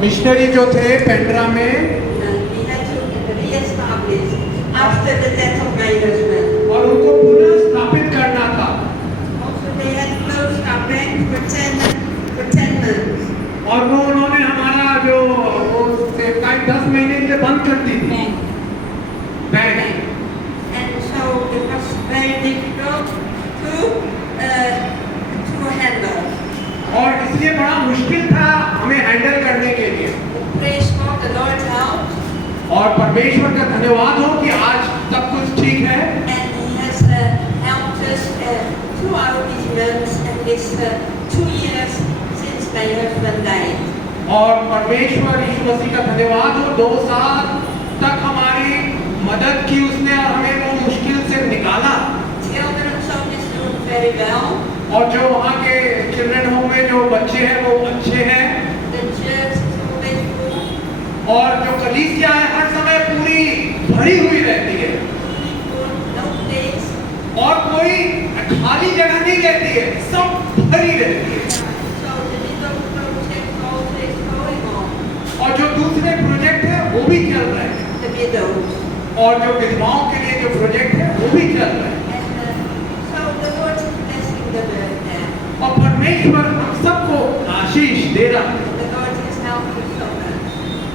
Missionary जो थे पेंड्रा में, we had to re-establish after the death of my husband. और उनको पुनः स्थापित करना था। Also, they had closed our bank for 10 months. और वो उन्होंने हमारा जो वो सेवकाई 10 महीने के लिए बंद कर दी थी bank. And so it was very difficult to handle. और इसलिए बड़ा मुश्किल था हमें हैंडल करने के लिए। Praise God, the Lord helped. और परमेश्वर का धन्यवाद हो कि आज सब कुछ ठीक है। And He has helped us throughout these months and this 2 years since my husband died. और परमेश्वर यीशु मसीह का धन्यवाद हो, 2 साल तक हमारी मदद की उसने और हमें वो मुश्किल से निकाला। Children's home is doing very well. और जो वहाँ के चिल्ड्रन होम में जो बच्चे हैं वो अच्छे हैं। The church is always full. और जो कलीसिया है हर समय पूरी भरी हुई रहती है। No place. और कोई खाली जगह नहीं रहती है, सब भरी रहती है। So the little project always going on. और जो दूसरे प्रोजेक्ट है वो भी चल रहे हैं। The widows. और जो विधवाओं के लिए जो प्रोजेक्ट है वो भी चल रहे हैं। And so the Lord is blessing the work there. और परमेश्वर हम सबको आशीष दे रहा है। The Lord has helped us so much.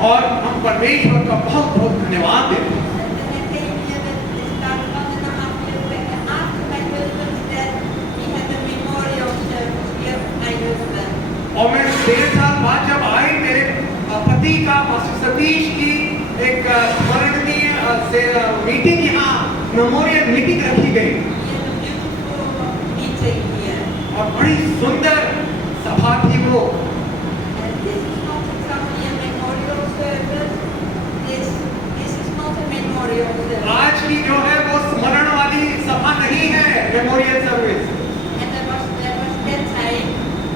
और हम परमेश्वर का बहुत बहुत धन्यवाद देते हैं। And then I came here with about 1.5 years back after my husband's death. We had a memorial service here for my husband. और मैं 1.5 साल बाद जब आई, मेरे पति का मास्टर सतीश की एक स्मरणीय मीटिंग यहाँ मेमोरियल मीटिंग रखी गई। We had a beautiful meeting here. और बड़ी सुंदर सभा थी वो। And this is not exactly a memorial service. This is not a memorial service. आज की जो है वो स्मरण वाली सभा नहीं है, memorial service. And there was that time.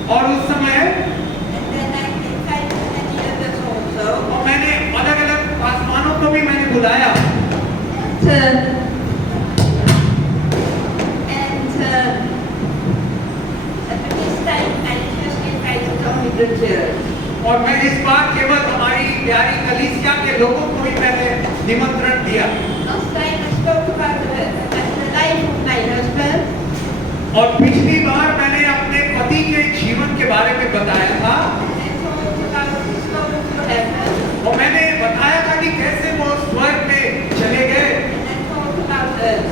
और उस समय And then I invited many others also. और मैंने अलग अलग आसमानों को भी मैंने बुलाया। At this time I just invited only the church. और मैं इस बार केवल हमारी प्यारी कलीसिया के लोगों को ही मैंने निमंत्रण दिया। Last time I spoke about the life of my husband. और पिछली बार मैंने अपने पति के जीवन के बारे में बताया था। And I told about his going to heaven. और मैंने बताया था कि कैसे वो स्वर्ग में चले गए। And I told about us.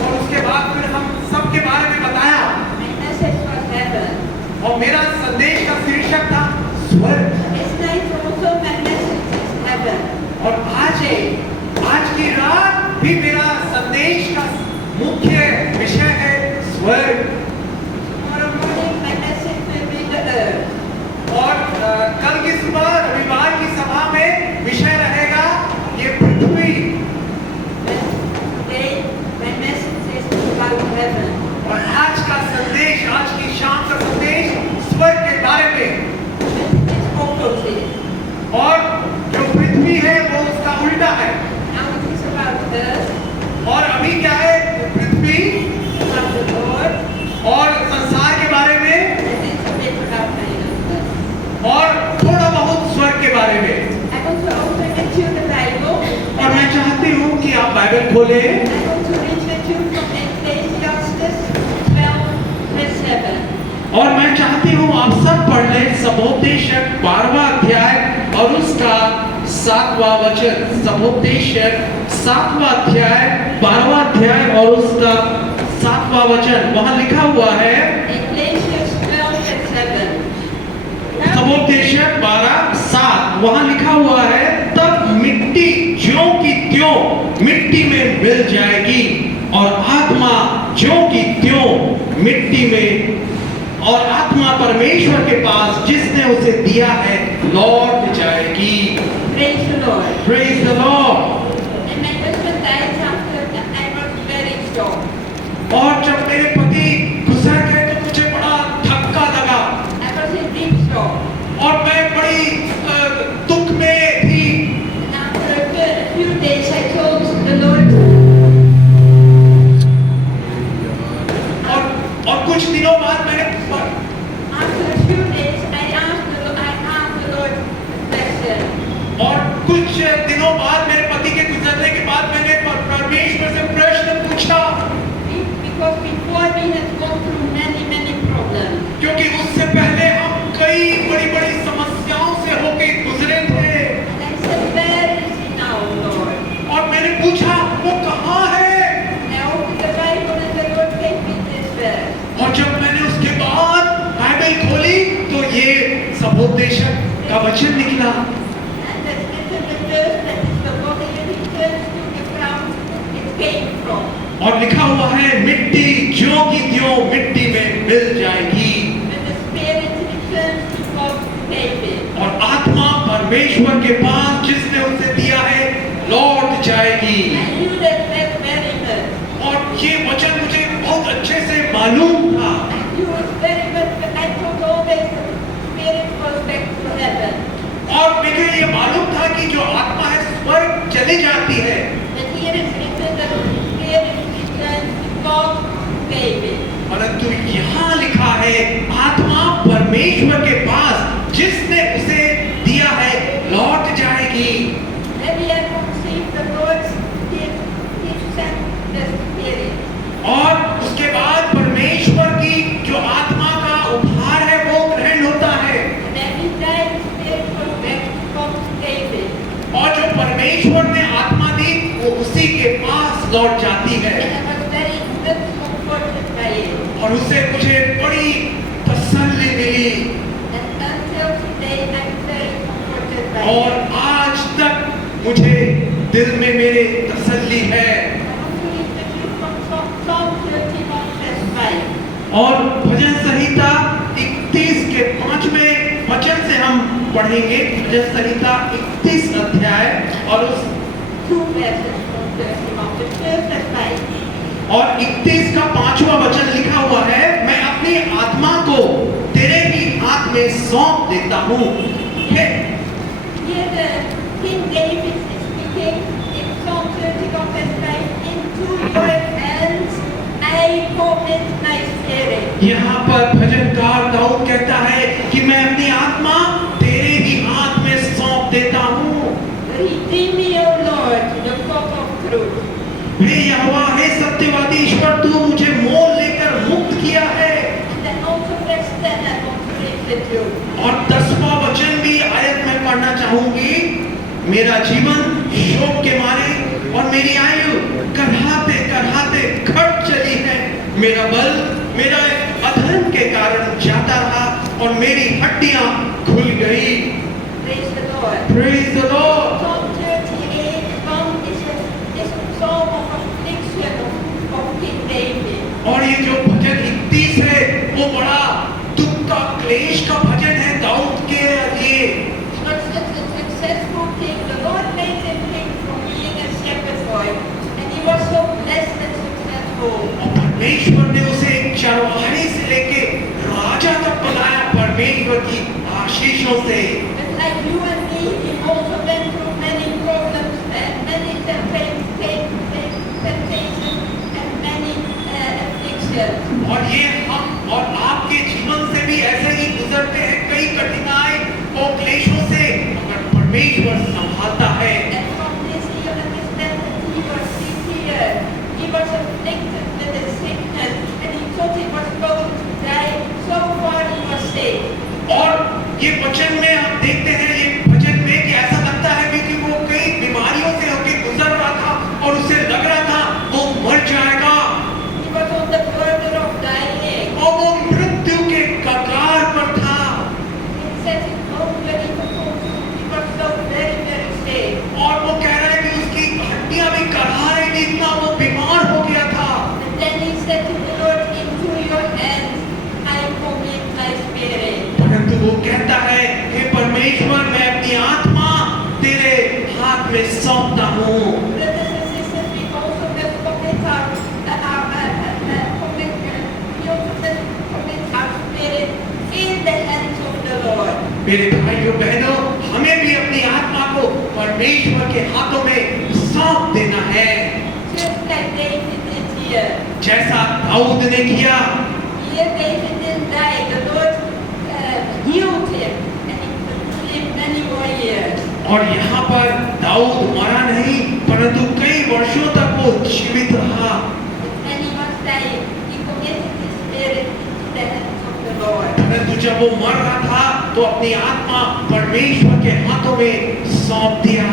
और उसके बाद फिर हम सबके बारे में बताया। My message was heaven. और मेरा संदेश का शीर्षक था स्वर्ग। This night also my message is heaven. और आज की रात भी मेरा संदेश का मुख्य विषय है स्वर्ग। Tomorrow morning my message will be the earth. और कल की सुबह रविवार की सभा में विषय रहेगा ये पृथ्वी। Today my message is about heaven. और आज का संदेश, आज की शाम का संदेश स्वर्ग के बारे में। It's opposite. और जो पृथ्वी है वो उसका उल्टा है। Now it is about earth, और अभी क्या है? पृथ्वी about the Lord, और संसार के बारे में and it's a bit about my husband. और थोड़ा बहुत स्वर्ग के बारे में। I want to open with you the Bible. और मैं चाहती हूँ कि आप बाइबल खोलें। I want to read with you from Ecclesiastes 12:7. और मैं चाहती हूँ आप सब पढ़ लें सभोपदेशक 12वां अध्याय और उसका 7वां वचन। सभोपदेशक 7वां अध्याय 12वां अध्याय और उसका 7वां वचन। वहां लिखा हुआ है Ecclesiastes 12:7. सभोपदेशक 12:7 वहां लिखा हुआ है, तब मिट्टी ज्यों की त्यों मिट्टी में मिल जाएगी और आत्मा ज्यों की त्यों मिट्टी में, और आत्मा परमेश्वर के पास जिसने उसे दिया है लौट जाएगी। Praise the Lord. Praise the Lord. And my husband died after I was very strong. और जब मेरे पति गुजर गए तो मुझे बड़ा धक्का लगा I was in deep sorrow. और मैं बड़ी दुख में थी। And after a few days I told the Lord. और कुछ दिनों बाद मैंने After a few days I asked the Lord, कुछ दिनों बाद मेरे पति के गुजरने के बाद मैंने परमेश्वर से प्रश्न पूछा, Because before we had gone through many problems. क्योंकि उससे पहले हम कई बड़ी-बड़ी समस्याओं से होके गुजरे थे। And I said, where is he now, Lord? और मैंने पूछा वो कहाँ है? And I opened the Bible and the Lord gave me this verse. और जब मैंने उसके बाद बाइबल खोली तो ये सबोपदेशक का वचन निकला। And that's written the verse that is the body that returns to the ground it came from. और लिखा हुआ है मिट्टी ज्यों की त्यों मिट्टी में मिल जाएगी When the spirit returns to God gave it. और आत्मा परमेश्वर के पास जिसने उसे दिया है लौट जाएगी। I knew that very much. और ये वचन मुझे बहुत अच्छे से मालूम था। I knew it very much, but I thought always the spirit goes back to heaven. और मुझे ये मालूम था कि जो आत्मा है स्वर्ग चली जाती है, But here is written that the spirit returns to God who gave it. परंतु यहाँ लिखा है आत्मा परमेश्वर के पास जिसने उसे दिया है लौट जाएगी। Then we have received the Lord's gift, He sent the spirit. और उसके बाद परमेश्वर की जो आत्मा का उपहार है वो ग्रहण होता है And every time the spirit goes back to God who gave it. और जो परमेश्वर ने आत्मा दी वो उसी के पास लौट जाती है। And I was very much comforted by it. और उसे मुझे बड़ी तसल्ली मिली And until today, I'm very comforted by और it. आज तक मुझे दिल में मेरे तसल्ली है। I want to read with you from Psalm 31 verse 5. और भजन संहिता 31 के 5वें वचन से हम पढ़ेंगे। भजन संहिता 31 अध्याय और उस Two verses from 31. The first verse 5. और 31 का 5वां वचन लिखा हुआ है, मैं अपनी आत्मा को तेरे ही हाथ में सौंप देता हूँ। Here the King David is speaking in Psalm 31 verse 5. Into your hands I commit my spirit. यहाँ पर भजनकार दाऊद कहता है कि मैं अपनी आत्मा तेरे ही हाथ में सौंप देता हूँ। Redeem me, O Lord, to the cup of truth. हे यहोवा, हे सत्यवादी ईश्वर, तू मुझे मोल लेकर मुक्त किया है। And then also verse 10 I want to read with you. और 10वां वचन भी आयत में पढ़ना चाहूंगी। मेरा जीवन शोक के मारे और मेरी आयु करहाते करहाते घट चली है। मेरा बल मेरा अधर्म के कारण जाता रहा और मेरी हड्डियां खुल गई। Praise the Lord. Praise the Lord. Psalm 38 is a psalm of affliction of King David. और ये जो भजन 31 है वो बड़ा दुख का क्लेश का भजन है दाऊद के लिए। He was such a successful king. The Lord made him king from being a shepherd boy. And he was so blessed and successful. और परमेश्वर ने उसे एक चरवाहे से लेके राजा तक बनाया परमेश्वर की आशीषों से। But like you and me, he also went through many problems and many temptations and many afflictions. और ये हम और आपके जीवन से भी ऐसे ही गुजरते हैं कई कठिनाई और क्लेशों से, मगर परमेश्वर संभालता है। And from this you understand that he was sick here. He was afflicted with a sickness and he thought he was going to die. So far he was sick. और ये वचन में हम देखते हैं ये भजन में कि ऐसा लगता है भी कि वो कई बीमारियों से होकर गुजर रहा था और उसे लग रहा था वो मर जाएगा He was on the border of dying. और वो मृत्यु के कगार पर था। He said it over he was so very sick. और वो कह रहा है कि उसकी हड्डियां भी कढ़ा रही थी, इतना वो बीमार हो गया था। And then he said to the Lord, into your hands I commit my spirit. परंतु वो कहता है हे परमेश्वर, मैं अपनी आत्मा तेरे हाथ में सौंपता हूँ। Brothers and sisters, we also must commit our spirit in the hands of the Lord. मेरे भाइयों बहनों, हमें भी अपनी आत्मा को परमेश्वर के हाथों में सौंप देना है, Just like David did here. जैसा दाऊद ने किया। Here David didn't die. The Lord healed him and he lived many more years. और यहाँ पर दाऊद मरा नहीं, परंतु कई वर्षों तक वो जीवित रहा। When he was dying, he committed his spirit into the hands of the Lord. परंतु जब वो मर रहा था तो अपनी आत्मा परमेश्वर के हाथों में सौंप दिया।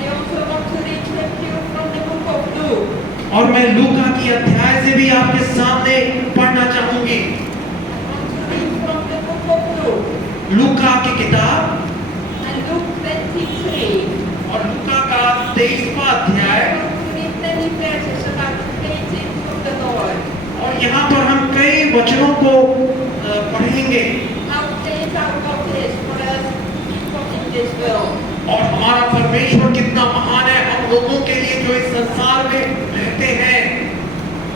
I also want to read with you from the book of Luke. और मैं लूका की अध्याय से भी आपके सामने पढ़ना चाहूंगी। I want to read from the book of Luke. लूका की किताब And Luke 23. और लूका का 23वां अध्याय। I want to read many verses about the praising of the Lord. और यहाँ पर हम कई वचनों को पढ़ेंगे How great our God is for us people in this world. और हमारा परमेश्वर कितना महान है हम लोगों के लिए जो इस संसार में रहते हैं।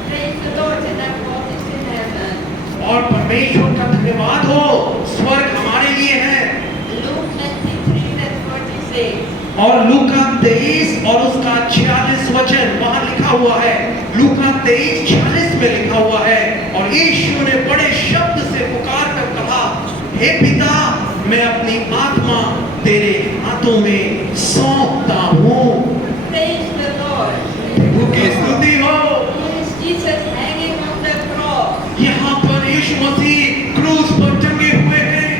Praise the Lord and our God is in heaven. और परमेश्वर का धन्यवाद हो, स्वर्ग हमारे लिए है। Luke 23 and 46. और लूका 23 और उसका 46 वचन वहां लिखा हुआ है। लूका 23:46 में लिखा हुआ है, और यीशु ने बड़े शब्द से पुकार कर कहा, हे पिता, मैं अपनी आत्मा तेरे हाथों में सौंपता हूँ। Praise the Lord. प्रभु की स्तुति हो। Here is Jesus hanging on the cross. यहाँ पर यीशु मसीह क्रूस पर टंगे हुए हैं।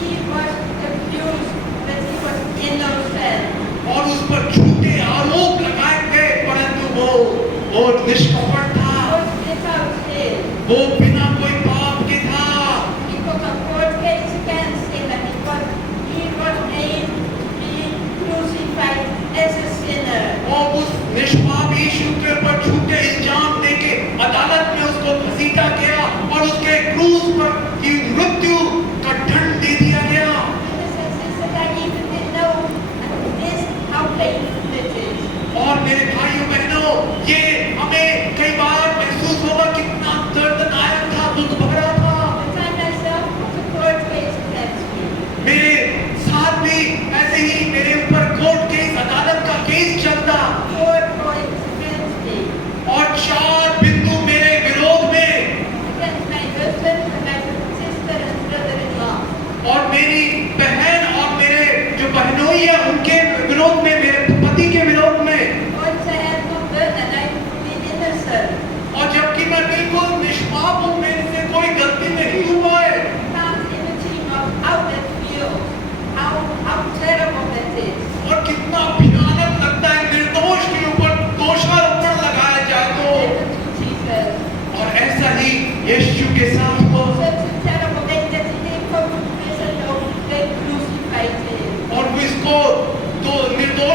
He was accused that he was innocent. और उस पर झूठे आरोप लगाए गए, परंतु वो निष्कपट He था। was without sin. वो बिना कोई पाप के था। Because of court case against him, and he was made to be crucified as a sinner. और उस निष्पाप यीशु के ऊपर झूठे इल्जाम देके अदालत में उसको घसीटा गया और उसके क्रूस पर की मृत्यु का दंड दे दिया गया। Brothers and sisters, I even didn't know this, how painful it is. और मेरे भाइयों बहनों, ये हमें कई बार महसूस होगा कितना दर्दनाक था, दुख भरा था। The time myself put a court case against me. मेरे साथ भी ऐसे ही मेरे ऊपर कोर्ट केस, अदालत का केस चलता 4 points against me. और 4 बिंदु मेरे विरोध में। Against my husband and my sister and brother-in-law. और मेरी बहन और मेरे जो बहनोई है उनके विरोध में, मेरे पति के विरोध में। Points I had not done and I would be innocent. और जबकि मैं बिल्कुल निष्पाप हूँ, मेरे से कोई गलती नहीं हुआ है। Can't imagine how that feels. How terrible that is. और कितना भयानक लगता है निर्दोष के ऊपर दोषारोपण लगाया जाए तो। Happened to Jesus. और ऐसा ही यीशु के साथ हुआ। Such a terrible thing that he didn't come to prison, no, they crucified him. और वो इसको तो निर्दोष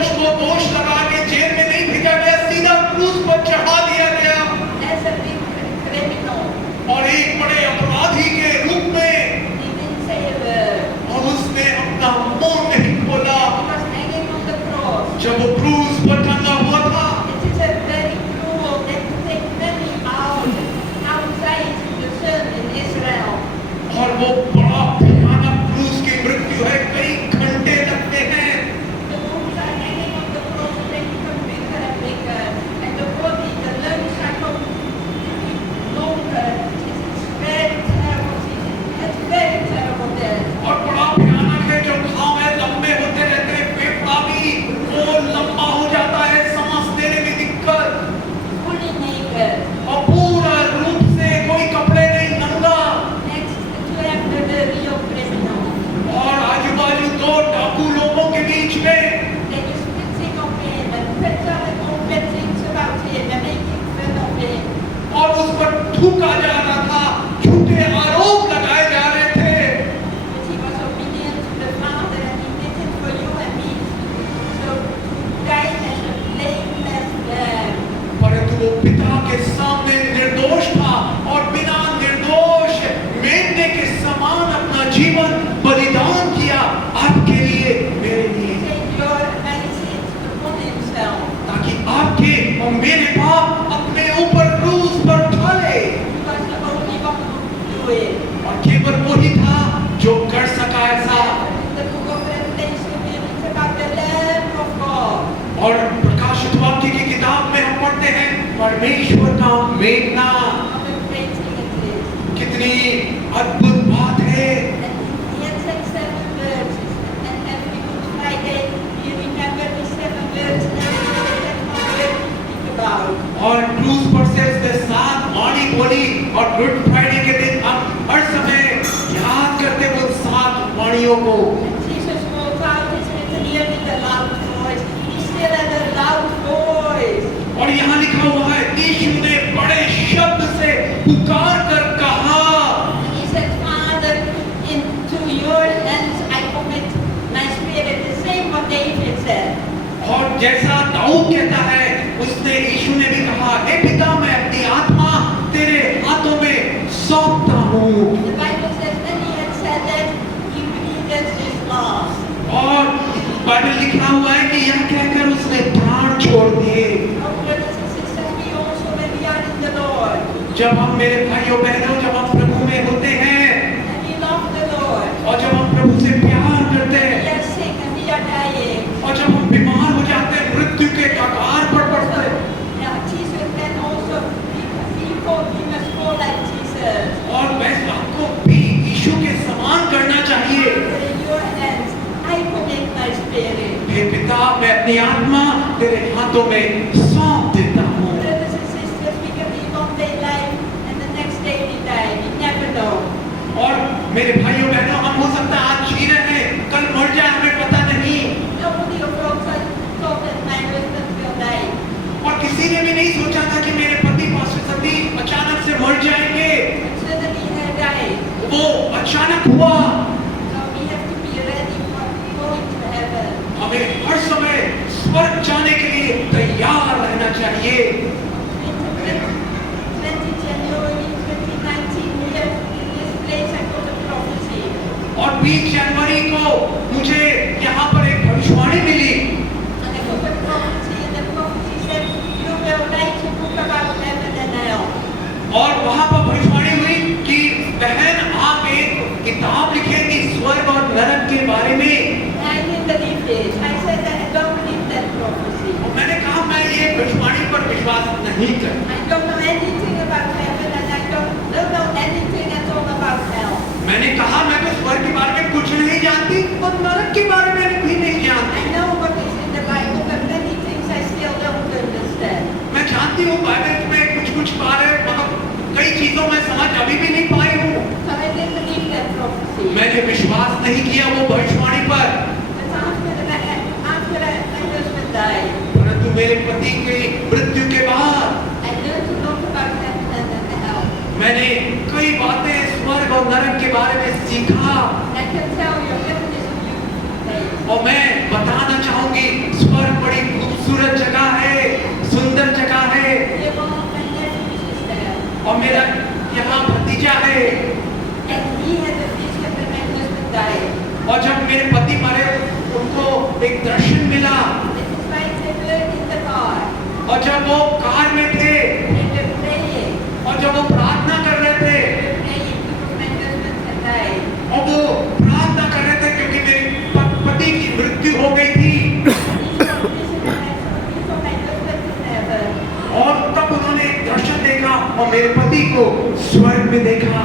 भविष्यवाणियों को। And Jesus spoke out, he didn't hear with a loud voice. He still had a loud voice. और यहाँ लिखा हुआ है यीशु ने बड़े शब्द से पुकार कर कहा, And he said, Father, into your hands I commit my spirit. The same what David said. और जैसा दाऊद कहता है उसने यीशु ने भी कहा, हे पिता मैं अपनी आत्मा तेरे हाथों में सौंपता हूँ। The Bible says when he had said that, he breathed his last. और बाइबल लिखा हुआ है कि यह कहकर उसने प्राण छोड़ दिए। Our brothers and sisters, we also, when we are in the Lord, जब हम मेरे भाइयों बहनों जब हम प्रभु में होते हैं and we love the Lord, और जब हम प्रभु से प्यार करते we हैं are sick and we are dying. और जब हम बीमार हो जाते हैं, मृत्यु के कगार पर पड़ते हैं, Yeah, Jesus then also, we must go like Jesus. और वैसे आपको भी यीशु के समान करना चाहिए। Father, in your hands, I commit my spirit. हे पिता मैं अपनी आत्मा तेरे हाथों में सौंप देता हूँ। Brothers and sisters, we can live one day life and the next day we die. We never know. और मेरे भाइयों बहनों हम हो सकता है आज जी रहे हैं, कल मर जाए हमें पता नहीं। Nobody of us thought that my husband will die. और किसी ने भी नहीं सोचा था कि मेरे पति पास्टर सतीश अचानक से मर जाएंगे। And suddenly he died. वो अचानक हुआ। So we have to be ready for going to heaven. हमें हर समय स्वर्ग जाने के लिए तैयार रहना चाहिए। 20 January 2019, here in this place I got a prophecy. और 20 जनवरी को मुझे यहाँ पर एक भविष्यवाणी मिली And I got a prophecy, and the prophecy said, you will write a book about heaven and hell. और वहाँ पर भविष्यवाणी हुई कि बहन आप एक किताब लिखेंगी स्वर्ग और नरक के बारे में। I didn't believe this. I said that I don't believe that prophecy. और मैंने कहा मैं ये भविष्यवाणी पर विश्वास नहीं करता। I don't know anything about heaven and I don't know anything at all about hell. मैंने कहा मैं तो स्वर्ग के बारे में कुछ नहीं जानती और नरक के बारे में भी नहीं जानती। I know what is in the Bible, but many things I still don't understand. मैं जानती हूँ बाइबल में कुछ बारे मतलब कई चीजों में समझ अभी भी नहीं पाई हूँ। So I didn't believe that prophecy. मैंने विश्वास नहीं किया वो भविष्यवाणी पर। But after my husband died, परंतु मेरे पति की मृत्यु के बाद I learned a lot about heaven and hell. मैंने कई बातें स्वर्ग और नरक के बारे में सीखा I can tell you, heaven is a beautiful place. और मैं बताना चाहूंगी स्वर्ग बड़ी खूबसूरत जगह है, सुंदर जगह है। Here one of my nephews is there. और मेरा यहाँ भतीजा है And he had a vision when my husband died. और जब मेरे पति मरे उनको एक दर्शन मिला It is like they were in the car. और जब वो कार में थे And they're praying. और जब वो प्रार्थना कर रहे थे They're praying because my husband had died. और वो प्रार्थना कर रहे थे क्योंकि मेरे पति की मृत्यु हो गई थी और तब उन्होंने एक दर्शन देखा और मेरे पति को स्वर्ग में देखा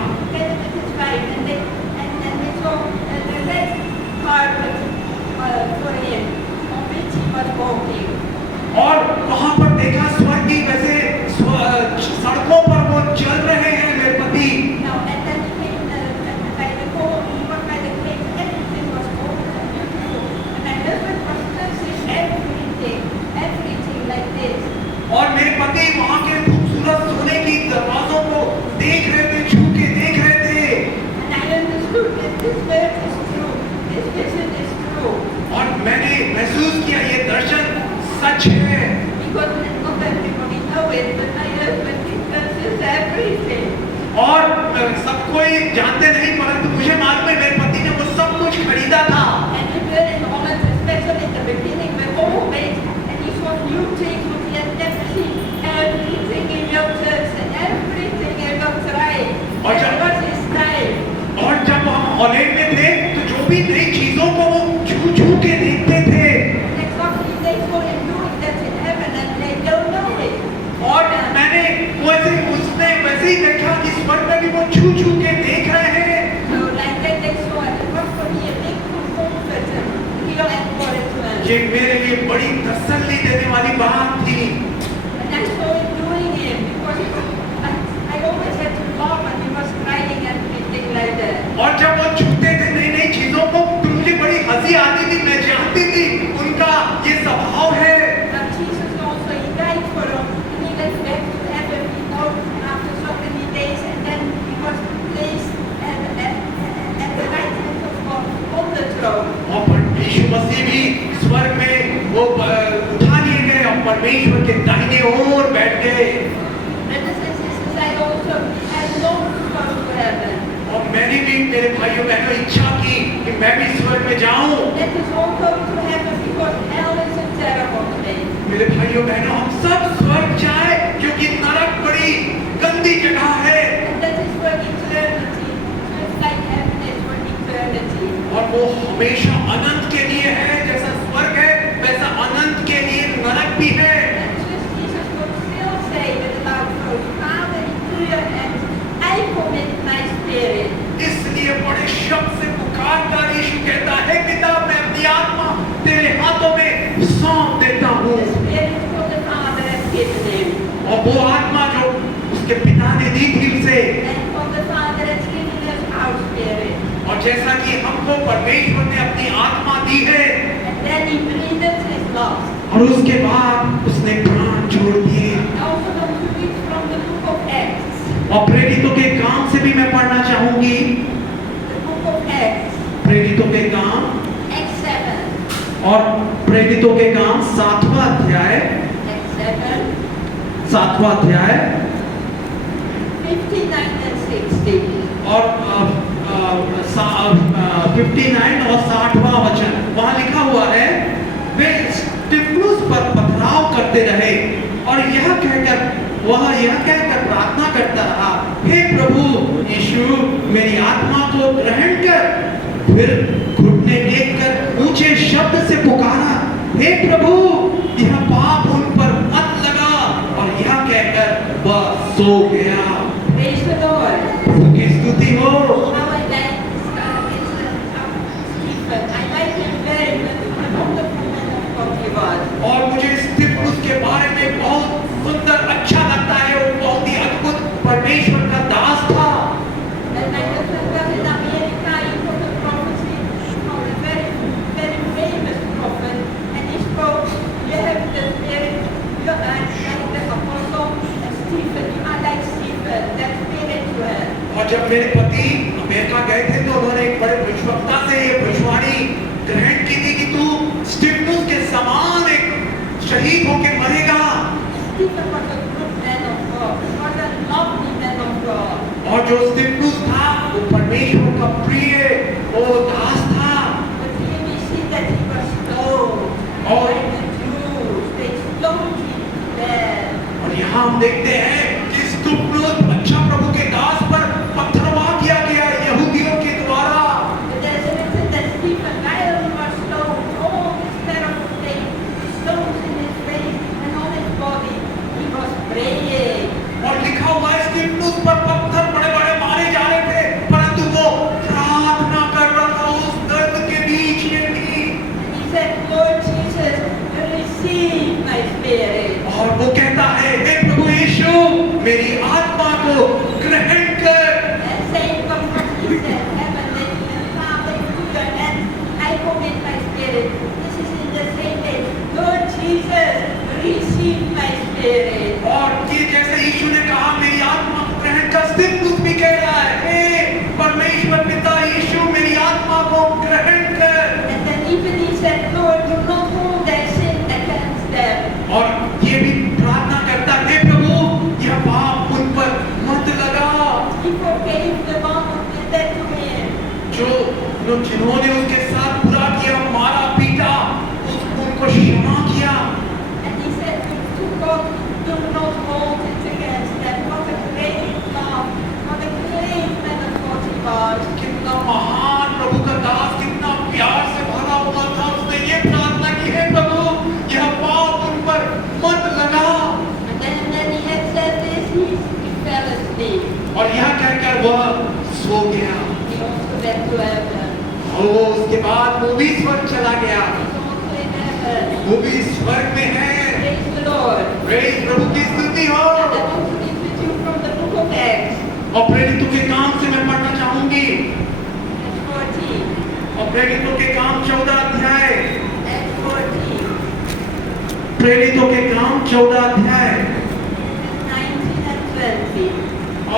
और वहां पर देखा स्वर्ग की वैसे सड़कों पर वो चल रहे हैं मेरे पति और मेरे पति वहां के खूबसूरत सोने की दरवाजों को देख रहे थे, छू के देख रहे थे और मैंने महसूस किया ये दर्शन सच है और सब कोई जानते नहीं परंतु मुझे मालूम है मेरे पति ने वो सब कुछ खरीदा था और जब हम हॉलैंड में थे तो जो भी नई चीजों को वो छू छू के देखते थे और मैंने उसने वैसे ही देखा कि स्वर्ग में भी वो छू छू के देख रहे हैं ये मेरे लिए बड़ी तसल्ली देने वाली बात थी और जब वो छूते थे नई नई चीजों को throne. और यीशु मसीह भी स्वर्ग में वो उठा लिए गए और परमेश्वर के दाहिने ओर बैठ गए। Brothers and sisters, I also have longed to go to heaven. और मैंने भी मेरे भाइयों बहनों इच्छा की कि मैं भी स्वर्ग में जाऊं। Let us all go to heaven because hell is a terrible place. मेरे भाइयों बहनों हम सब स्वर्ग जाए क्योंकि नरक बड़ी गंदी जगह है And that is for eternity. Just like heaven is for eternity. और वो हमेशा अनंत के लिए है। जैसा स्वर्ग है वैसा अनंत के लिए नरक भी है। And just Jesus would still say with a loud voice, Father, into your hands I commit my spirit. इसलिए बड़े शब्द से पुकार कर यीशु कहता है पिता मैं अपनी आत्मा तेरे हाथों में सौंप देता हूँ। The spirit for the Father has given him. और वो आत्मा जो उसके पिता ने दी थी उसे, And for the Father has given us our spirit. और जैसा कि हमको परमेश्वर ने अपनी आत्मा दी है And then he breathed his last. और उसके बाद उसने प्राण छोड़ दिए। I also want to read from the book of Acts. और प्रेरितों के काम से भी मैं पढ़ना चाहूंगी। The book of Acts. प्रेरितों के काम Acts 7. और प्रेरितों के काम 7वां अध्याय, Acts 7. 7वां अध्याय 59 and 60. और 59 और 60वां वचन वहां लिखा हुआ है वे स्तिफनुस पर पथराव करते रहे और यह कहकर प्रार्थना करता रहा, हे प्रभु यीशु मेरी आत्मा को ग्रहण कर। फिर घुटने टेककर ऊंचे शब्द से पुकारा, हे प्रभु यह पाप उन पर मत लगा। और यह कहकर वह सो गया। Praise the Lord. उसकी स्तुति हो। How I like Stephen. I like him very much. A wonderful man of God he was. और मुझे स्तिफनुस के बारे में बहुत सुंदर अच्छा लगता है। वो बहुत ही अद्भुत परमेश्वर का दास था। When my husband was in America, he took a prophecy from a very, very famous prophet, and he spoke, you have the spirit, you are like the apostle Stephen, you are like Stephen, that spirit you have. और जब मेरे पति America गए थे तो उन्होंने एक बड़े भविष्यवक्ता से ये भविष्यवाणी ग्रहण की थी कि तू स्तिफनुस के समान एक शहीद होके मरेगा। Stephen was a good man of God, was a lovely man of God. और जो स्तिफनुस था वो परमेश्वर का प्रिय वो दास था। But here we see that he was stoned by the Jews. They stoned him to death. और यहाँ हम देखते हैं कि स्तिफनुस अच्छा प्रभु के दास पर पत्थरवाह किया गया यहूदियों के द्वारा। But there's written that Stephen, while he was stoned, all this terrible thing, stones in his face and on his body, he was praying. और लिखा हुआ है स्तिफनुस पर पत्थर बड़े-बड़े मारे जा रहे थे परंतु वो प्रार्थना कर रहा था उस दर्द के बीच में भी। And he said, Lord Jesus, receive my spirit. और वो कहता है हे प्रभु यीशु मेरी आत्मा को ग्रहण कर। And saying from what he said, heaven and Father, into your hands, I commit my spirit. This is in the same way. Lord Jesus, receive my spirit. और ये जैसे यीशु ने कहा मेरी आत्मा को ग्रहण कर, स्तिफनुस भी कह रहा है हे परमेश्वर पिता यीशु मेरी आत्मा को ग्रहण कर। And then even he said, Lord, do not hold thy sin against them. और ये भी प्रार्थना करता है प्रभु यह पाप उन पर मत लगा। He forgave the one who did that to him. जिन्होंने उसके साथ बुरा किया मारा पीटा उनको क्षमा किया। And he said to God, do not hold it against them. What a great love, what a great man of God he was. कितना महान प्रभु का दास कितना प्यार से भरा हुआ था। उसने ये प्रार्थना की है प्रभु यह पाप उन पर मत लगा। And then he had said this, he fell asleep. और यह कहकर वह सो गया। He also went to heaven. और वो उसके बाद वो भी स्वर्ग चला गया। He's also in heaven. वो भी स्वर्ग में है। Praise the Lord. प्रेज प्रभु की स्तुति हो। And I want to read with you from the book of Acts. और प्रेरितों के काम से मैं पढ़ना चाहूंगी। Acts 14. और प्रेरितों के काम 14 अध्याय। Acts 14. प्रेरितों के काम 14 अध्याय 19 and 20.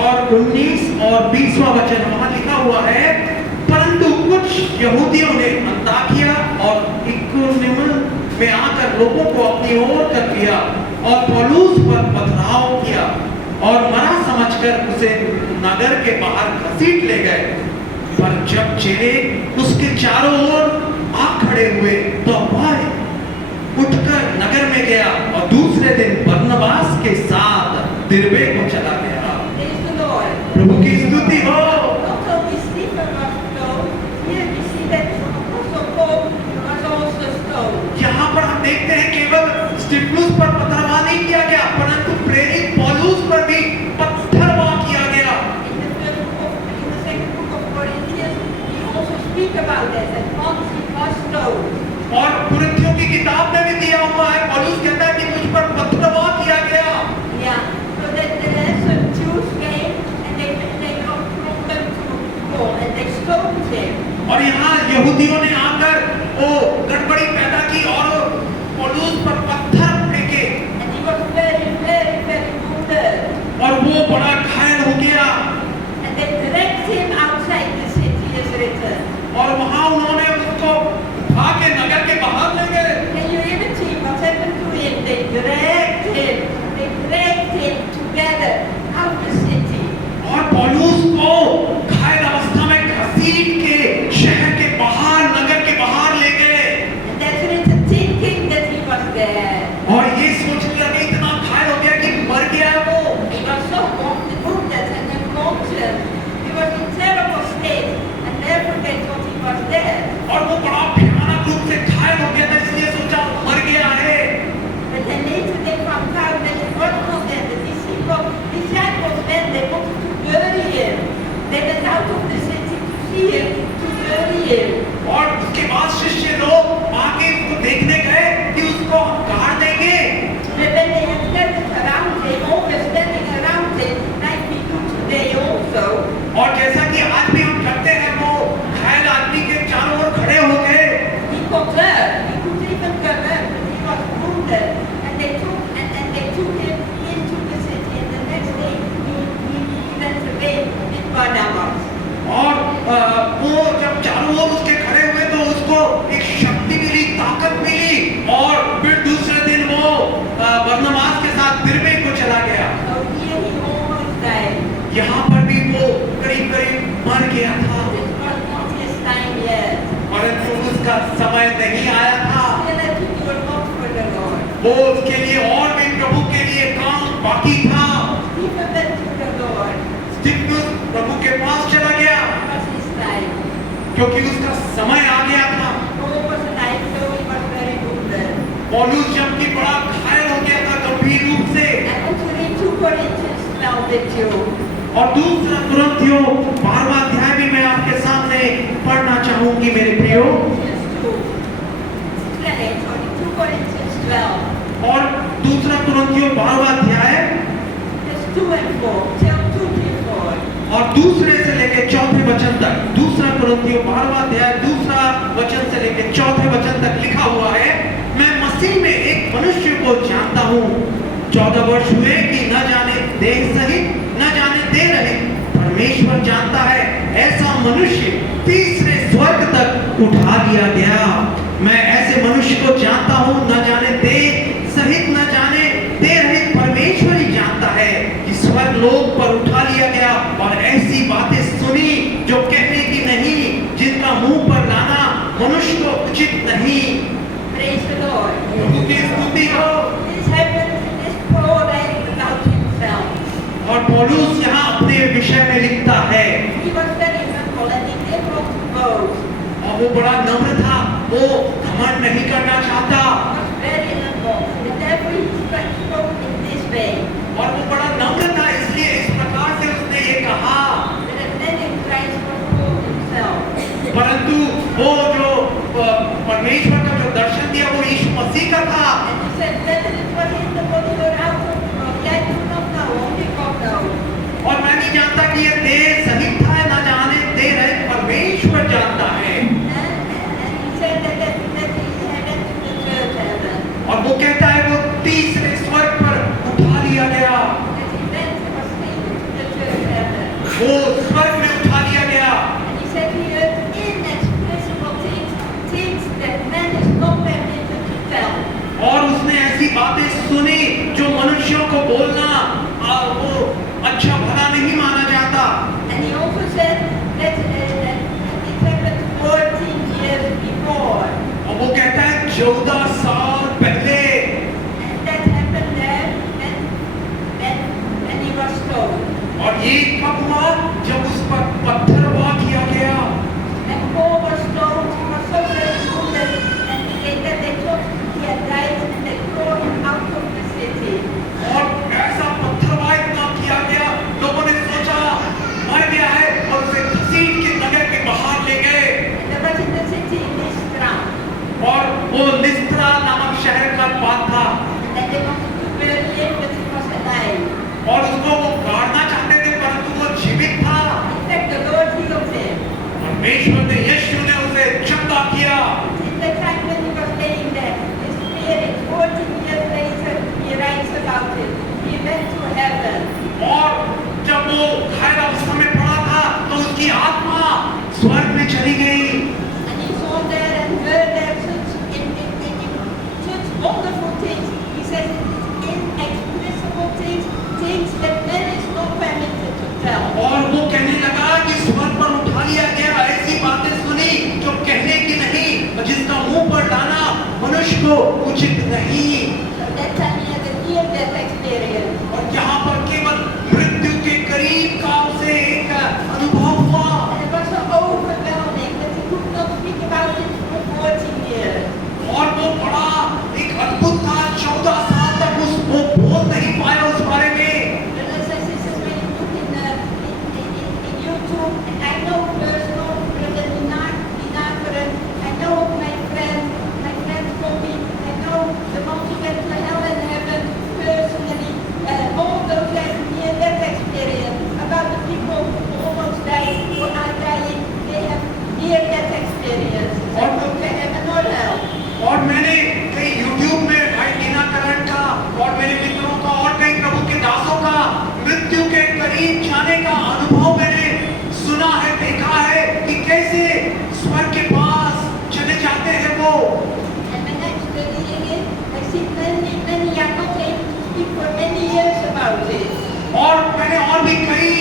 और 19 और 20वां वचन वहां लिखा हुआ है परंतु कुछ कुछ यहूदियों ने अंताकिया और इकुनियुम में आकर लोगों को अपनी ओर कर लिया और पौलुस पर पथराव किया और मरा समझकर उसे नगर के बाहर घसीट ले गए। पर जब चेले उसके चारों ओर आ खड़े हुए तो वह उठकर नगर में गया और दूसरे दिन बरनबास के साथ दिरबे को चला गया। Praise the Lord. प्रभु की स्तुति हो। Not only Stephen was stoned, here we see that Apostle Paul was also stoned. यहाँ पर हम देखते हैं केवल स्टिफनुस पर पथरवाह नहीं किया गया, परंतु प्रेरित पौलुस पर भी पत्थरवाह किया गया। In the second book of Corinthians, we also speak about that once he was stoned. और कुरिन्थियों की किताब में भी दिया हुआ है, पौलुस कहता है कि मुझ पर पत्थरवाह किया गया। Yeah, so that some Jews came and they brought them to Paul and they stoned him. और यहाँ यहूदियों ने आकर वो गड़बड़ी पैदा की और पौलुस पर पत्थर फेंके And he was very, very, very wounded. और वो बड़ा घायल हो गया। And they dragged him outside the city as written. और वहाँ उन्होंने उसको उठा के नगर के बाहर ले गए। Can you even see what happened to him? They dragged him together out the city. और पौलुस को घायल अवस्था में घसीट के शहर के बाहर, नगर के बाहर ले गए। And that's written thinking that he was dead. और ये सोचने लगे इतना घायल हो गया कि मर गया है वो। He was so wounded and unconscious. He was in terrible state and therefore they thought he was dead. और वो बड़ा भयानक रूप से घायल हो गया था, इसलिए सोचा वो मर गया है। But then later they found out that it wasn't of them. The disciples then they wanted to bury him. They went out of the city to see him, to bury him. और उसके बाद शिष्य लोग आगे उसको देखने गए कि उसको हम गाड़ देंगे। But when they had gathered around him, always standing around him, like we do today also, और जैसा कि आज भी हम करते हैं, वो घायल आदमी के चारों ओर खड़े हो गए। he got up. He could even get up, but he was wounded. And they took him into the city. And the next day he went away with Barnabas. और वो जब चारों ओर उसके खड़े हुए तो उसको एक शक्ति मिली, ताकत मिली और फिर दूसरे दिन वो बरनबास के साथ दिरबे को चला गया। So here he almost died. यहाँ पर भी वो करीब करीब मर गया था, It was not his time yet. परंतु उसका समय नहीं आया था। Still had to do a lot for the Lord. वो उसके लिए और भी प्रभु के लिए काम बाकी था। Stephen went to the Lord. स्तिफनुस प्रभु के पास चला गया It was his time. क्योंकि उसका समय आ गया था। Paul was alive, so he was very wounded. पौलुस जबकि बड़ा घायल हो गया था गंभीर रूप से। I want to read 2 Corinthians 12 with you. और दूसरा कुरिन्थियों 12वां अध्याय भी मैं आपके सामने पढ़ना चाहूंगी मेरे प्रियो। Corinthians 2 Corinthians 12, और दूसरा कुरिन्थियों 12वां अध्याय verse 2 and 4, till 2 till 4. और दूसरे से लेकर चौथे वचन तक। दूसरा कुरिन्थियों 12वां अध्याय दूसरा वचन से लेकर चौथे वचन तक लिखा हुआ है, मैं मसीह में एक मनुष्य को जानता हूँ, 14 वर्ष हुए कि न जाने देह सहित न जाने देह रहित परमेश्वर जानता है, ऐसा मनुष्य तीसरे स्वर्ग तक उठा लिया गया। मैं ऐसे मनुष्य को जानता हूँ, न जाने देह सहित न जाने देह रहित परमेश्वर ही जानता है कि स्वर्ग लोक पर उठा लिया गया। और ऐसी बातें सुनी जो कहने की नहीं, जिनका मुंह पर लाना मनुष्य को उचित नहीं। Praise the Lord. प्रभु की स्तुति हो। This happened in this Paul writing about himself. और पौलुस यहाँ अपने विषय में लिखता है, He was very humble and he did not boast. और वो बड़ा नम्र था, वो घमंड नहीं करना चाहता, He was very humble. And therefore he spoke in this way. और वो बड़ा नम्र था, इसलिए इस प्रकार से उसने ये कहा। That a man in Christ was Paul himself. परंतु वो जो परमेश्वर का जो दर्शन दिया वो यीशु मसीह का था। And he said, whether it was in the body or out of the body, I do not know, only God knows. और मैं नहीं जानता कि ये देह सहित था न जाने देह रहित परमेश्वर जानता है। And he ऐसी बातें सुनी जो मनुष्यों को बोलना वो अच्छा भला नहीं माना जाता। And he also said that it happened 14 years before. और वो कहता है 14 साल पहले। And that happened there when he was stoned. और ये कब हुआ? जब उस पर पत्थरवाह किया गया। And Paul was stoned, he was so very wounded, and they thought he had died, and they threw him out of the city. और ऐसा पत्थरवाह इतना किया गया, लोगों ने सोचा मर गया है और उसे घसीट के नगर के बाहर ले गए। And there was in the city Lystra. और वो लिस्त्रा नामक शहर का बात था। And they wanted to bury him, but he was alive. और उसको वो गाड़ना चाहते थे परंतु वो जीवित था। In fact, the Lord healed him. परमेश्वर ने यीशु ने उसे चंगा किया। In the time when he was laying there, his spirit, 14 years later, he writes about it. He went to heaven. और जब वो घायल अवस्था में पड़ा था तो उसकी आत्मा स्वर्ग में चली गई। And he saw there and heard there such wonderful things. He says inexpressible things, things that man is not permitted to tell. और वो कहने लगा कि स्वर्ग पर उठा लिया गया, ऐसी बातें सुनी जो कहने की नहीं और जिसका मुंह पर लाना मनुष्य को उचित नहीं। So that time he had a near-death experience. और यहाँ पर केवल मृत्यु के करीब का उसे एक अनुभव हुआ। And it was so overwhelming that he could not speak about it for 14 years. और वो बड़ा एक अद्भुत था, 14 साल तक वो बोल नहीं पाया उस बारे में। Brothers and sisters, when you look in YouTube, and I know personal, Brother Dinakaran, I know my friend Bobby, I know the ones who went to hell and heaven personally, all those that near-death experience, about the people who almost died, who are dying, they have near-death experience. They go to heaven or hell. और मैंने कई YouTube में भाई दीनाकरण का और मेरे मित्रों का और कई प्रभु के दासों का मृत्यु के करीब जाने का अनुभव मैंने सुना है, देखा है कि कैसे स्वर्ग के पास चले जाते हैं वो। And when I'm studying it, I see many are not able to speak for many years about it. और मैंने और भी कई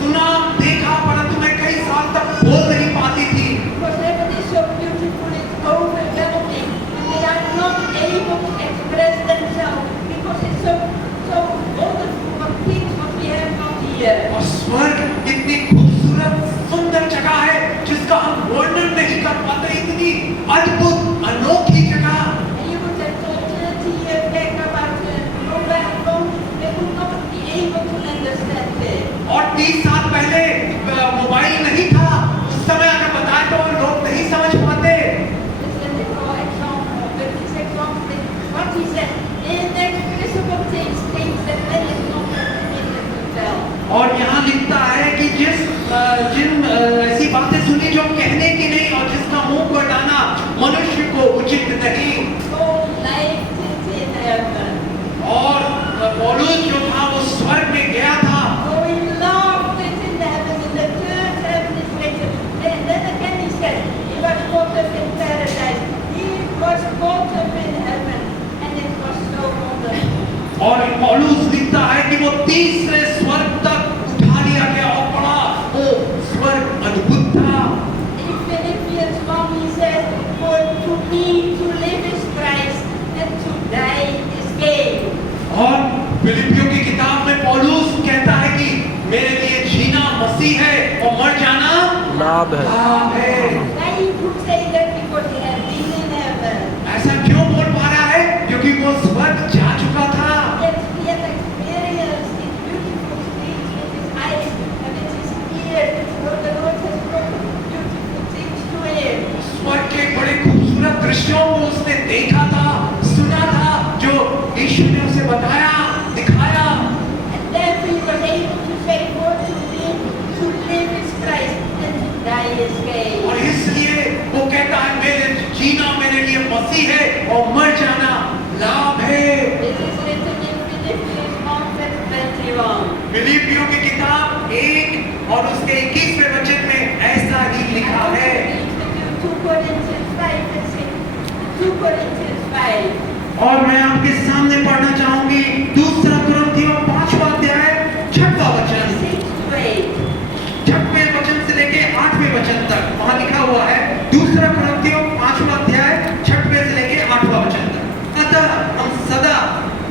सुना देखा परंतु मैं कई साल तक बोल नहीं पाती थी। Because heaven is so beautiful, it's overwhelming, and they are not able to express themselves because it's so wonderful what things what we have not here. और स्वर्ग इतनी खूबसूरत सुंदर जगह है जिसका हम वर्णन नहीं कर पाते, इतनी अद्भुत अनोखी जगह। And you would have told 30 years back about mobile phone, they would not be able to understand it. और 30 साल पहले मोबाइल नहीं था, उस समय अगर बताए तो लोग नहीं समझ पाते। Listen to our example, but this example is what he said, inexpressible things that man is not permitted to tell. और यहाँ लिखता है कि जिन ऐसी बातें सुनी जो कहने की नहीं और जिसका मुंह पर लाना मनुष्य को उचित नहीं। So life is in heaven. और पौलुस जो था वो स्वर्ग में गया था। So he loved it in heaven, in the third heaven is later. And then again he said, he was caught up in paradise. He was caught up in heaven, and it was so wonderful. और पौलुस लिखता है कि वो तीसरे स्वर्ग तक उठा लिया गया और बड़ा वो स्वर्ग अद्भुत था। In Philippians 1 he says, for to me to live is Christ, and to die is gain. और फिलिपियों की किताब में पौलुस कहता है कि मेरे लिए जीना मसीह है और मर जाना लाभ है। लाभ है। Why he could say that? Because he had been in heaven. ऐसा क्यों बोल पा रहा है? क्योंकि वो स्वर्ग जा चुका था। Yes, he had experienced these beautiful things with his eyes and with his ears. So the Lord has spoken beautiful things to him. स्वर्ग के बड़े खूबसूरत दृश्यों को उसने देखा था, सुना था, जो यीशु ने उसे बताया, दिखाया। And therefore he was able to say, for to me to live is Christ and to die is gain. और इसलिए वो कहता है मेरे जीना मेरे लिए मसीह है और मर जाना लाभ है। This is written in Philippians 1:21. फिलिपियों की किताब 1 और उसके 21वें वचन में ऐसा ही लिखा है। 2 Corinthians 5 and 6. 2 Corinthians 5. और मैं आपके सामने पढ़ना चाहूंगी 2 कुरिन्थियों 5वां अध्याय 6वां वचन, 6 to 8. 6वें वचन से लेके 8वें वचन तक वहां लिखा हुआ है। 2 कुरिन्थियों 5वां अध्याय 6वें से लेके 8वां वचन तक। अतः हम सदा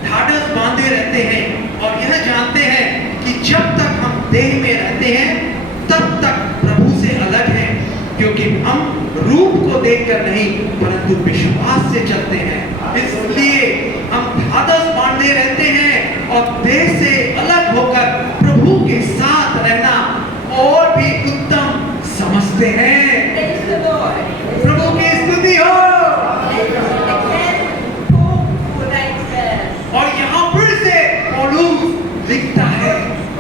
ढाढ़स बांधे रहते हैं और यह जानते हैं कि जब तक हम देह में रहते हैं तब तक प्रभु से अलग हैं, क्योंकि हम रूप को देखकर नहीं परंतु विश्वास से चलते हैं। इसलिए हम ढाढ़स बांधे रहते हैं और देह से अलग होकर प्रभु के साथ रहना और भी उत्तम समझते हैं। Praise the Lord. प्रभु की स्तुति हो। And again, Paul who writes this. और यहाँ फिर से पौलुस लिखता है,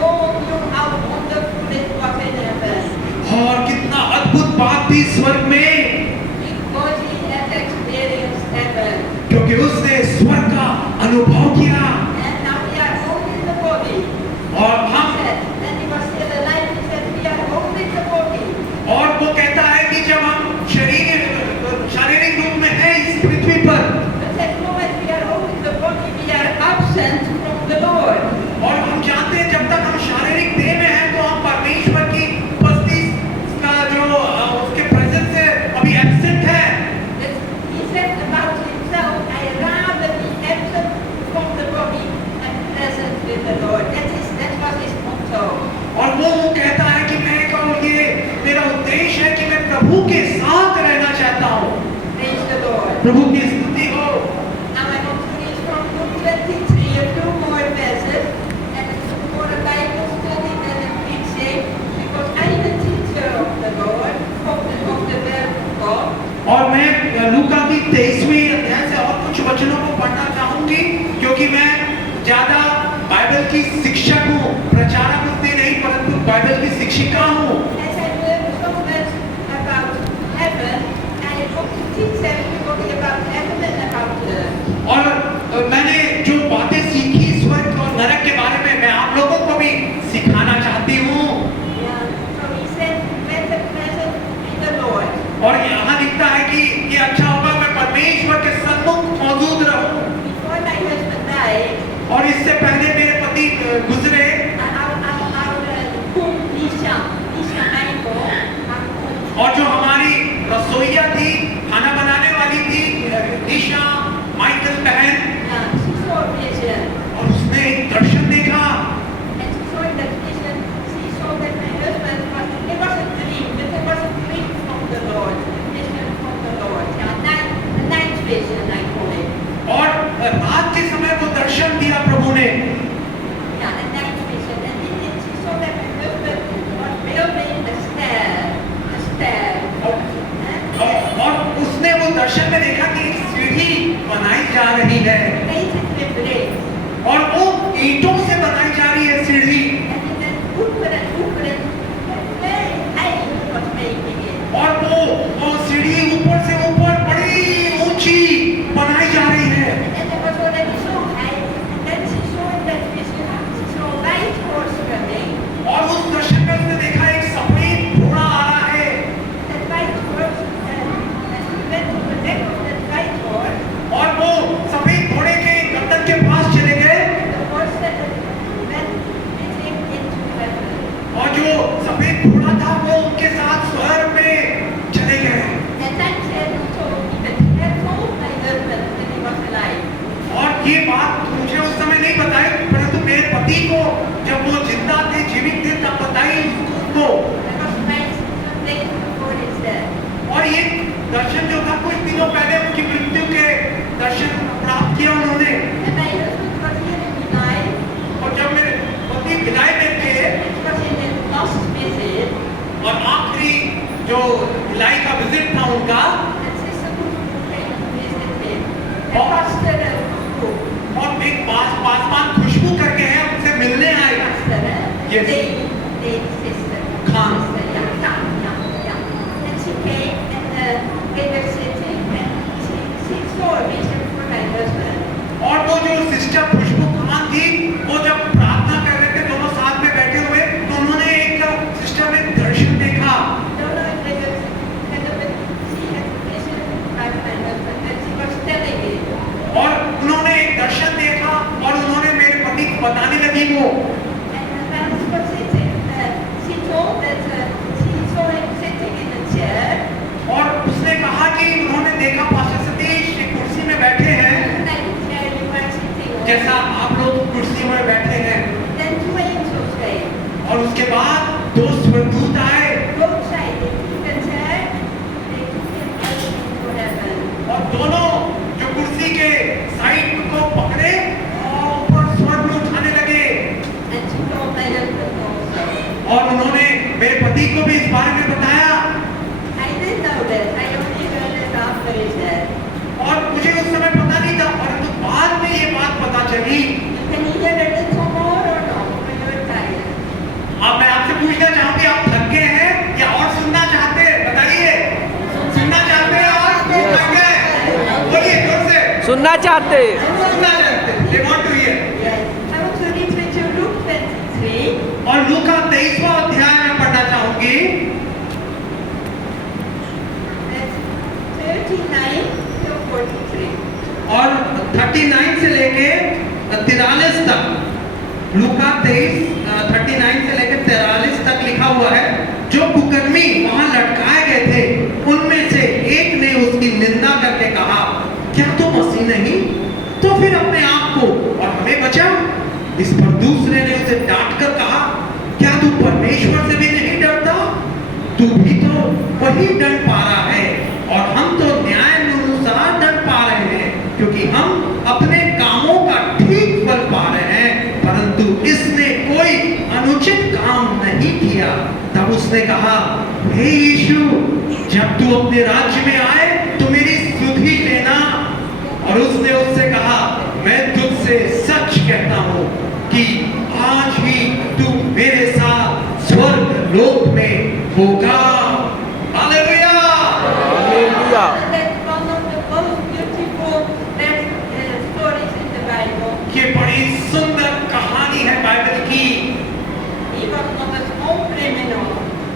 Oh, you how wonderful is what in heaven. और कितना अद्भुत बात थी स्वर्ग में, Because he has experienced heaven. क्योंकि उसने स्वर्ग का अनुभव किया। And now we are home in the body. और He हम said, when he was still alive, he said, we are home in the body. और वो कहता है कि जब हम शारीरिक रूप में हैं इस पृथ्वी पर, But as long as we are home in the body, we are absent from the Lord. और हम जानते हैं जब तक हम शारीरिक देह में हैं तो हम परमेश्वर की उपस्थिति का जो उसके प्रेजेंस से अभी एब्सेंट है। He said about himself, I rather be absent from the body and present with the Lord. That was his motto. और वो कहता है कि मैं कहूँ ये मेरा उद्देश्य है कि मैं प्रभु के साथ रहना चाहता हूँ। Praise the Lord. प्रभु की स्तुति हो। Now I want to read from Luke 23, a few more verses, and it's for a Bible study and a preaching, because I'm a teacher of the Lord, of the word of God. और मैं लूका की 23वीं अध्याय से और कुछ वचनों को पढ़ना चाहूंगी, क्योंकि मैं ज्यादा बाइबल की शिक्षक हूँ, प्रचारक उतनी नहीं परंतु बाइबल की शिक्षिका हूँ। As I learned so much about heaven, I hope to teach everybody about heaven and about earth. और मैंने जो बातें सीखी स्वर्ग और नरक के बारे में मैं आप लोगों को भी सिखाना चाहती हूँ। Yeah. So he said, better present with the Lord. और यहाँ लिखता है कि ये अच्छा होगा मैं परमेश्वर के सन्मुख मौजूद रहूं। Before my husband died, और इससे पहले मेरे पति गुजरे, और जो हमारी रसोइया थी, खाना बनाने वाली थी, निशा माइकल बहन, और उसने एक दर्शन देखा। और रात के समय वो दर्शन दिया प्रभु ने, और उसने वो दर्शन में देखा कि एक सीढ़ी बनाई जा रही है और वो ईंटों से बनाई जा रही है सीढ़ी, और वो सीढ़ी ऊपर से ऊपर बड़ी ऊंची बनाई जा रही है। और उस दर्शन में उसने देखा एक सफेद घोड़ा आ रहा है, और वो सफेद घोड़े के गर्दन के पास चले गए, और जो सफेद घोड़ा था वो उनके साथ स्वर्ग में चले गए। और ये बात मुझे उस समय नहीं बताई, परंतु मेरे पति को जब वो जिंदा थे, जीवित थे, तब बताई उनको। और ये दर्शन जो था कुछ दिनों पहले उनकी मृत्यु के दर्शन प्राप्त किया उन्होंने। और जब मेरे पति विदाई में थे और आखिरी जो विदाई का विजिट था उनका, और एक पासवान खुशबू करके है उनसे मिलने आए। खान। और वो जो सिस्टर खुशबू खान थी, वो जब प्रार्थना कर रहे थे दोनों साथ में बैठे हुए, तो उन्होंने एक सिस्टर में दर्शन देखा। और जैसा आप लोग कुर्सी में बैठे हैं Then two angels came. और उसके बाद दो स्वर्गदूत आए Both sides, they took his hand, they took him out into heaven. और दोनों जो कुर्सी के साइड को पकड़े और ऊपर स्वर्ग में उठाने लगे And she told my husband also. और उन्होंने मेरे पति को भी इस बारे में बताया I didn't know this. I only heard it after he said. और मुझे उस समय पता नहीं था परंतु बाद में ये बात पता चली। Can you hear it tomorrow or not? When you're tired. अब मैं आपसे पूछना चाहूंगी आप थक गए हैं या और सुनना चाहते हैं बताइए सुनना चाहते हैं और थक गए बोलिए जोर से सुनना चाहते सुनना चाहते हैं। They want to hear। Yes. I want to read with you Luke 23. और लूका 23वां अध्याय में पढ़ना चाहूंगी Verse 39 to 43. और 39 से लेके 43 तक लूका 39 से लेके 43 तक लिखा हुआ है जो कुकर्मी वहां लटकाए गए थे उनमें से एक ने उसकी निंदा करके कहा क्या तू मसीह नहीं तो फिर अपने आप को और हमें बचा। इस पर दूसरे ने उसे डांट कर कहा क्या तू परमेश्वर से भी नहीं डरता तू भी तो वही दंड पा रहा है और हम तो न्याय अनुसार दंड पा रहे हैं क्योंकि हम अपने कामों का ठीक फल पा रहे हैं परंतु इसने कोई अनुचित काम नहीं किया। तब उसने कहा हे यीशु जब तू अपने राज्य में आए तो मेरी सुधि लेना। और उसने उससे कहा मैं तुझसे सच कहता हूँ कि आज ही तू मेरे साथ स्वर्ग लोक में होगा। Hallelujah. Hallelujah. And that's one of the most beautiful stories in the Bible. ये बड़ी सुंदर कहानी है बाइबल की। He was not a small criminal.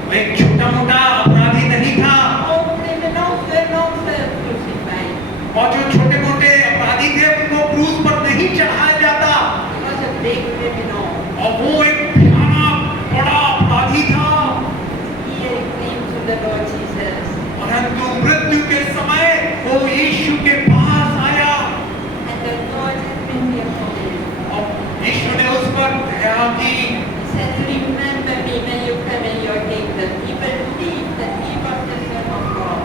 वो एक छोटा मोटा अपराधी नहीं था All criminals were not crucified. और जो छोटे मोटे अपराधी थे उनको क्रूस पर नहीं चढ़ाया जाता He was a big criminal. और वो एक भयानक बड़ा अपराधी था He came to the Lord Jesus. परंतु मृत्यु के समय वो यीशु के पास आया And the Lord had pity upon him. और यीशु ने उस पर दया की। He said, remember me when you come in your kingdom. He believed that he was the Son of God.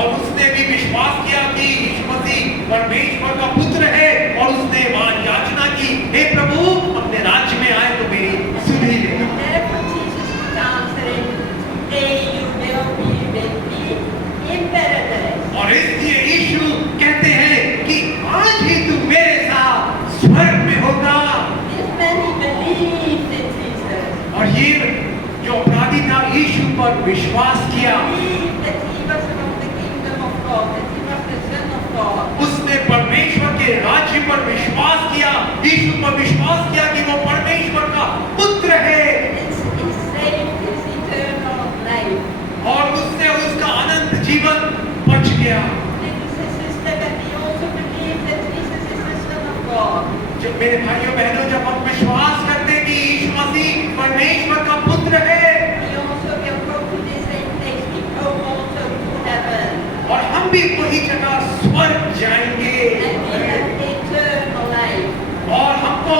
और उसने भी विश्वास किया कि यीशु मसीह परमेश्वर का पुत्र है और उसने वहां याचना की हे प्रभु अपने राज्य में आए तो मेरी सुधि लेना। Therefore Jesus was answering, today you will be with me in paradise. और इसलिए यीशु कहते हैं कि आज ही तू मेरे साथ स्वर्ग में होगा। This man he believed in Jesus. और ये जो अपराधी था यीशु पर विश्वास किया Believed that he was from the kingdom of God, that he was the Son of God. उसने परमेश्वर के राज्य पर विश्वास किया यीशु पर विश्वास किया कि वो परमेश्वर का पुत्र है He saved his eternal life. और उससे उसका अनंत जीवन बच गया। This is sister, but he also believed that Jesus is the Son of God. जब मेरे भाइयों बहनों जब हम विश्वास करते हैं कि यीशु मसीह परमेश्वर का पुत्र है He also will go to the same place. He go also to heaven. और हम भी वही जगह स्वर्ग जाएंगे And we have eternal life. और हमको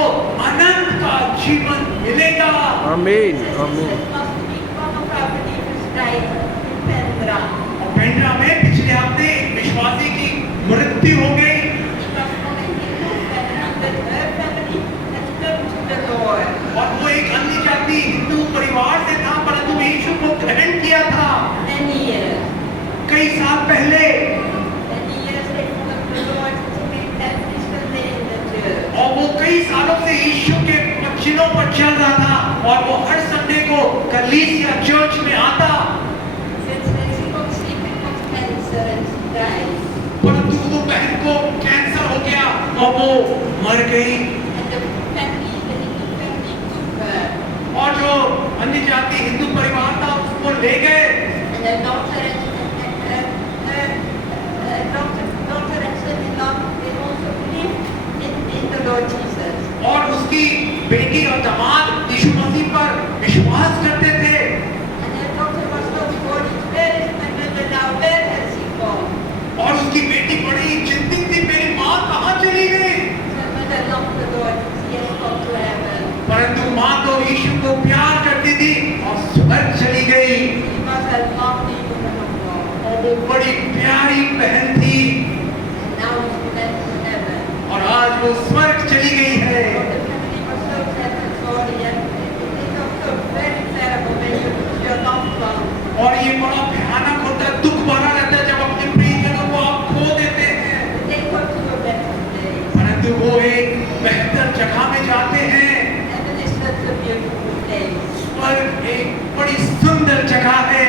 अनंत का जीवन मिलेगा। आमीन This आमीन। must be one of our believers died in Pendra. और पेंड्रा में पिछले हफ्ते एक विश्वासी की मृत्यु हो गई He was from a Hindu family, but her family has come to the Lord. और वो एक अन्य जाति हिंदू परिवार से था परंतु यीशु को ग्रहण किया था Many years. कई साल पहले। Many years they followed the Lord to be baptized in the church. और वो कई सालों से यीशु के वचनों पर चल रहा था और वो हर संडे को कलीसिया चर्च में आता Since then she got sick and got cancer and she died. परंतु वो बहन को कैंसर हो गया और वो मर गई। And the family, the Hindu family took her. और जो अन्य जाति हिंदू परिवार था उसको ले गए And her daughter and daughter and son-in-law, they also believed in the Lord Jesus. और उसकी बेटी और दामाद यीशु मसीह पर विश्वास करते थे And her daughter was not worried. Where is my mother now? Where has she gone? और उसकी बेटी बड़ी चिंतित थी मेरी माँ कहाँ चली गई। Her mother loved the Lord, she has gone to heaven. परंतु माँ तो यीशु को प्यार करती थी और स्वर्ग चली गई। She was a lovely woman of God. और वो बड़ी प्यारी बहन थी And now she went to heaven. और आज वो स्वर्ग चली गई है। But the family was so sad and sorry, and it was so very terrible when you lose your loved one. और ये बड़ा भयानक होता है, दुख भरा रहता है जब अपने प्रियजनों को आप खो देते हैं। But they go to a better place. परंतु वो एक बेहतर जगह में जाते हैं। Heaven is such a beautiful place. स्वर्ग एक बड़ी सुंदर जगह है।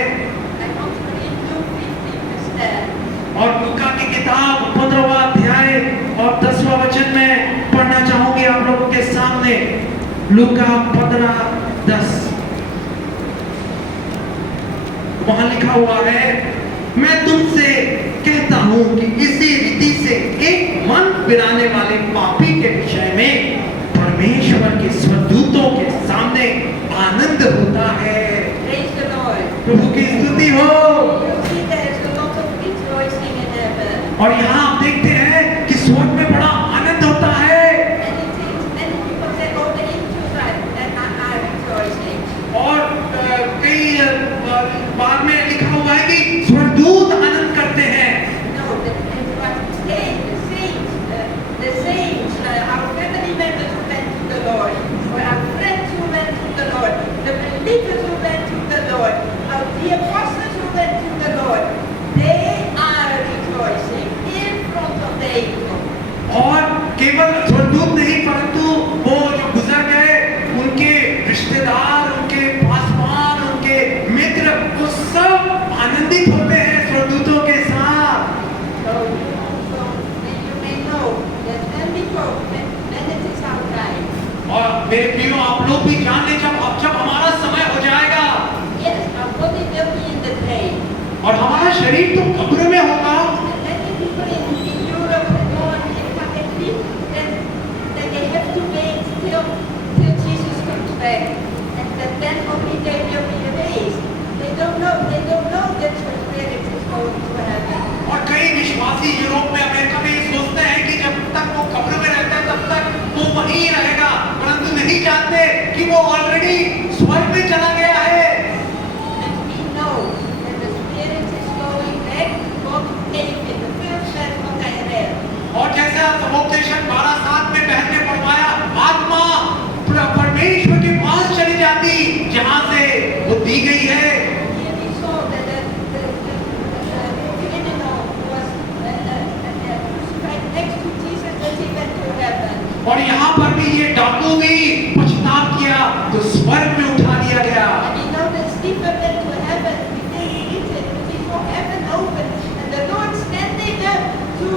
I want to read Luke 15:10. और लूका की किताब 15वां अध्याय और 10वां वचन में पढ़ना चाहूंगी आप लोगों के सामने। लूका 15:10 वहां लिखा हुआ है, मैं तुमसे कहता हूं कि इसी रीति से एक मन फिराने वाले पापी के विषय में परमेश्वर के स्वर्गदूतों के सामने आनंद होता है। Praise the Lord. प्रभु की स्तुति हो। You see there is a lot of rejoicing in heaven. और यहाँ आप देखते हैं कि स्वर्ग में बड़ा आनंद होता है। Many people say, oh, the angels are rejoicing. और कई बार में लिखा हुआ है कि स्वर्गदूत आनंद करते हैं। No, the saints, our family members who went to the Lord, or our friends who went to the Lord, the believers who went to the Lord, the apostles who went to the Lord, they are rejoicing in front of the angels. और केवल स्वर्गदूत नहीं परंतु वो जो गुजर गए उनके रिश्तेदार, उनके पासवान, उनके मित्र, वो सब आनंदित होते हैं स्वर्गदूतों के साथ। So you may know that when it is our time, और मेरे प्रियो आप लोग भी जान लें जब हमारा समय हो जाएगा yes, our body will be in the grave. और हमारा शरीर तो कब्र में होगा। And many people in Europe and all, they feel that they have to wait till Jesus comes back, and that then only they will be raised. They don't know that your spirit is going to heaven. और कई विश्वासी Europe में, America में ये सोचते हैं कि जब तक वो कब्र में रहता है तब तक वो वहीं रहेगा, परंतु नहीं जानते कि वो ऑलरेडी स्वर्ग में चला गया है। And we know that the spirit is going back to God to take it. The first verse what I read. और जैसा समुपदेशक 12:7 में बहन ने पढ़वाया, आत्मा परमेश्वर के पास चली जाती जहां से वो दी गई है। Here we saw that the criminal was right next to Jesus as he went to heaven. और यहाँ पर भी ये डाकू भी पछतावा किया तो स्वर्ग में उठा लिया गया। And we know that Stephen went to heaven. We read it before heaven opened, and the Lord standing up to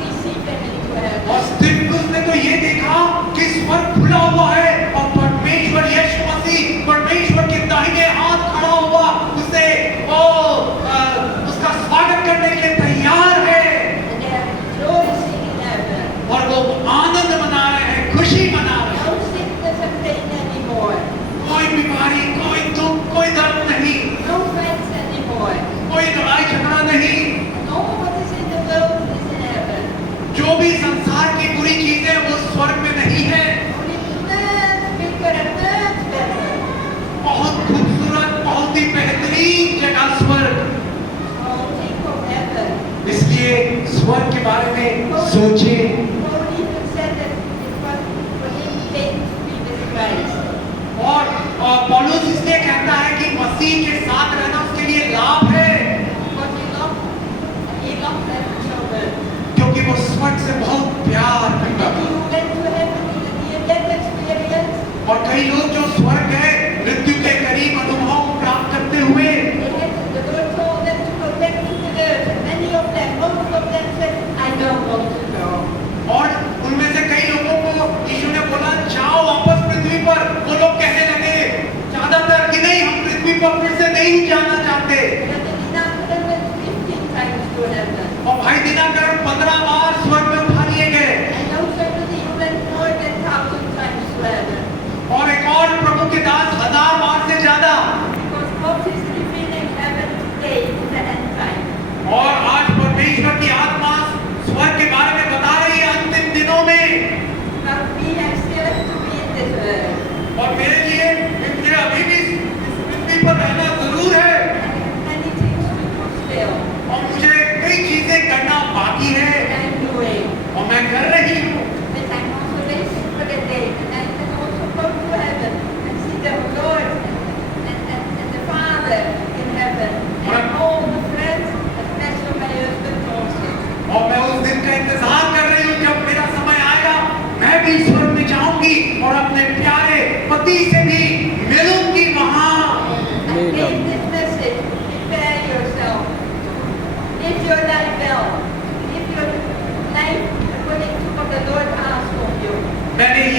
receive him into heaven. और स्तिफनुस ने तो ये देखा कि स्वर्ग खुला हुआ है और परमेश्वर यीशु मसीह परमेश्वर के दाहिने हाथ खड़ा हुआ उसे उसका स्वागत करने के लिए तैयार है। And they are rejoicing in heaven. और वो आनंद मना रहे हैं, खुशी मना रहे हैं। No sickness and pain anymore. कोई बीमारी, कोई दुख, कोई दर्द नहीं, No fights anymore. कोई लड़ाई झगड़ा नहीं। And all what is in the world is in heaven. जो भी संसार की बुरी चीजें वो स्वर्ग में नहीं है। Only much bigger and much better. बहुत खूबसूरत, बहुत ही बेहतरीन जगह स्वर्ग। So think of heaven. इसलिए स्वर्ग के बारे में सोचें। Paul even said that it was for him pain to be with Christ. और पौलुस इसलिए कहता है कि मसीह के साथ रहना उसके लिए लाभ है Because he loved them so much. क्योंकि वो स्वर्ग से बहुत प्यार करता And था। he who went to heaven in the near-death experience, और कई लोग जो स्वर्ग है मृत्यु के करीब अनुभव प्राप्त करते हुए the Lord told them to go back to the earth. And many of them, most of them said, I don't want to go. और उनमें से कई लोगों को यीशु ने बोला जाओ वापस पृथ्वी पर। वो लोग कहने लगे ज्यादातर कि नहीं, हम पृथ्वी पर फिर से नहीं जाना चाहते। But the Dinakaran went 15 times to heaven. और भाई दिनाकरण 15 बार स्वर्ग में उठा लिए गए। I know certainly you went more than 1,000 times to heaven. और एक और प्रभु के दास 1000 बार से ज्यादा। Because God is revealing heaven today in the end time. और आज परमेश्वर की आत्मा स्वर्ग के बारे में बता रही है अंतिम दिनों में। Lord asks of you. That is